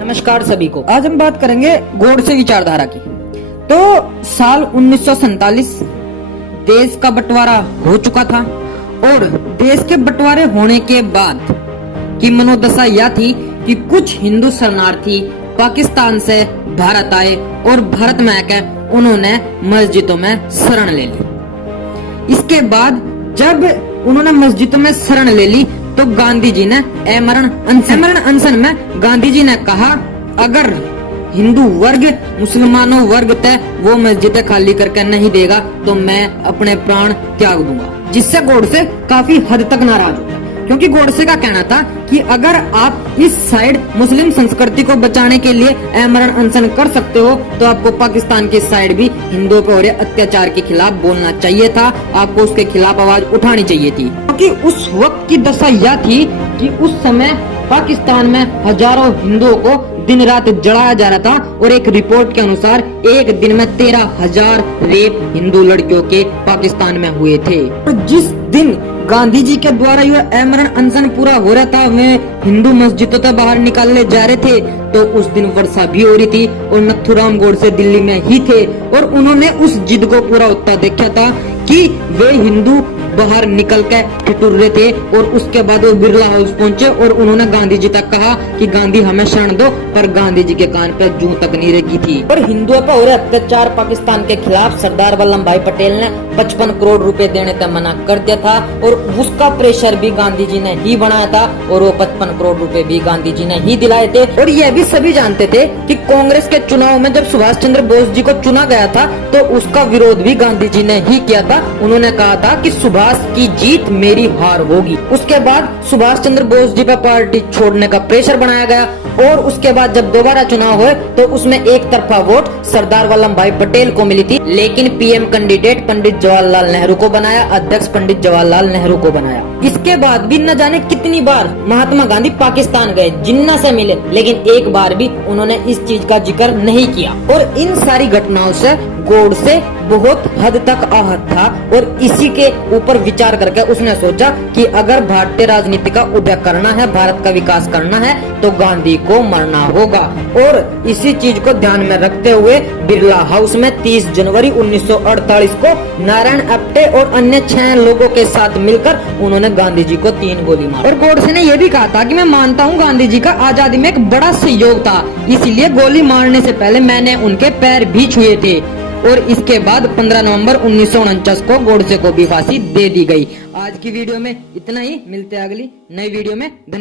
नमस्कार सभी को। आज हम बात करेंगे गोडसे विचारधारा की। तो साल 1947 देश का बंटवारा हो चुका था और देश के बंटवारे होने के बाद की मनोदशा यह थी कि कुछ हिंदू शरणार्थी पाकिस्तान से भारत आए और भारत में आकर उन्होंने मस्जिदों में शरण ले ली। इसके बाद जब उन्होंने मस्जिदों में शरण ले ली तो गांधी जी ने आमरण अनशन में गांधी जी ने कहा, अगर हिंदू वर्ग मुसलमानों वर्ग तय वो मस्जिदें खाली करके नहीं देगा तो मैं अपने प्राण त्याग दूंगा। जिससे गोडसे काफी हद तक नाराज हो गए, क्योंकि गोडसे का कहना था कि अगर आप इस साइड मुस्लिम संस्कृति को बचाने के लिए आमरण अनशन कर सकते हो तो आपको पाकिस्तान की साइड भी हिंदुओं पर हो रहे अत्याचार के खिलाफ बोलना चाहिए था, आपको उसके खिलाफ आवाज उठानी चाहिए थी। क्योंकि उस वक्त की दशा यह थी कि उस समय पाकिस्तान में हजारों हिंदुओं को दिन रात जलाया जा रहा था और एक रिपोर्ट के अनुसार एक दिन में 13,000 रेप हिंदू लड़कियों के पाकिस्तान में हुए थे। और जिस दिन गांधी जी के द्वारा यह आमरण अनशन पूरा हो रहा था, वे हिंदू मस्जिदों से बाहर निकालने जा रहे थे, तो उस दिन वर्षा भी हो रही थी और नथुराम गोडसे दिल्ली में ही थे और उन्होंने उस जिद को पूरा होता देखा था कि वे हिंदू बाहर निकल के ठिठुर रहे थे। और उसके बाद वो बिरला हाउस पहुंचे और उन्होंने गांधी जी तक कहा कि गांधी हमें शरण दो, पर गांधी जी के कान पे जूं तक नहीं रखी थी। और हिंदुओं पर हो रहे अत्याचार पाकिस्तान के खिलाफ सरदार वल्लभ भाई पटेल ने 55 करोड़ रुपए देने से मना कर दिया था और उसका प्रेशर भी गांधी जी ने ही बनाया था और वो 55 करोड़ रुपए भी गांधी जी ने ही दिलाए थे। और यह भी सभी जानते थे कि कांग्रेस के चुनाव में जब सुभाष चंद्र बोस जी को चुना गया था तो उसका विरोध भी गांधी जी ने ही किया था। उन्होंने कहा था कि सुभाष की जीत मेरी हार होगी। उसके बाद सुभाष चंद्र बोस जी पर पार्टी छोड़ने का प्रेशर बनाया गया और उसके बाद जब दोबारा चुनाव हुए तो उसमें एक तरफा वोट सरदार वल्लभ भाई पटेल को मिली थी, लेकिन पीएम कैंडिडेट पंडित जवाहरलाल नेहरू को बनाया, अध्यक्ष पंडित जवाहरलाल नेहरू को बनाया। इसके बाद भी न जाने कितनी बार महात्मा गांधी पाकिस्तान गए, जिन्ना से मिले, लेकिन एक बार भी उन्होंने इस चीज का जिक्र नहीं किया। और इन सारी घटनाओं से गोडसे बहुत हद तक आहत था और इसी के ऊपर विचार करके उसने सोचा कि अगर भारतीय राजनीति का उदय करना है, भारत का विकास करना है तो गांधी को मरना होगा। और इसी चीज को ध्यान में रखते हुए बिरला हाउस में 30 जनवरी 1948 को नारायण आप्टे और अन्य 6 लोगों के साथ मिलकर उन्होंने गांधी जी को 3 गोली मारी। और गोडसे ने यह भी कहा था कि मैं मानता हूँ गांधी जी का आजादी में एक बड़ा सहयोग था, इसलिए गोली मारने से पहले मैंने उनके पैर भी छुए थे। और इसके बाद 15 नवंबर 1949 को गोडसे को भी फांसी दे दी गई। आज की वीडियो में इतना ही, मिलते हैं अगली नई वीडियो में। धन्यवाद।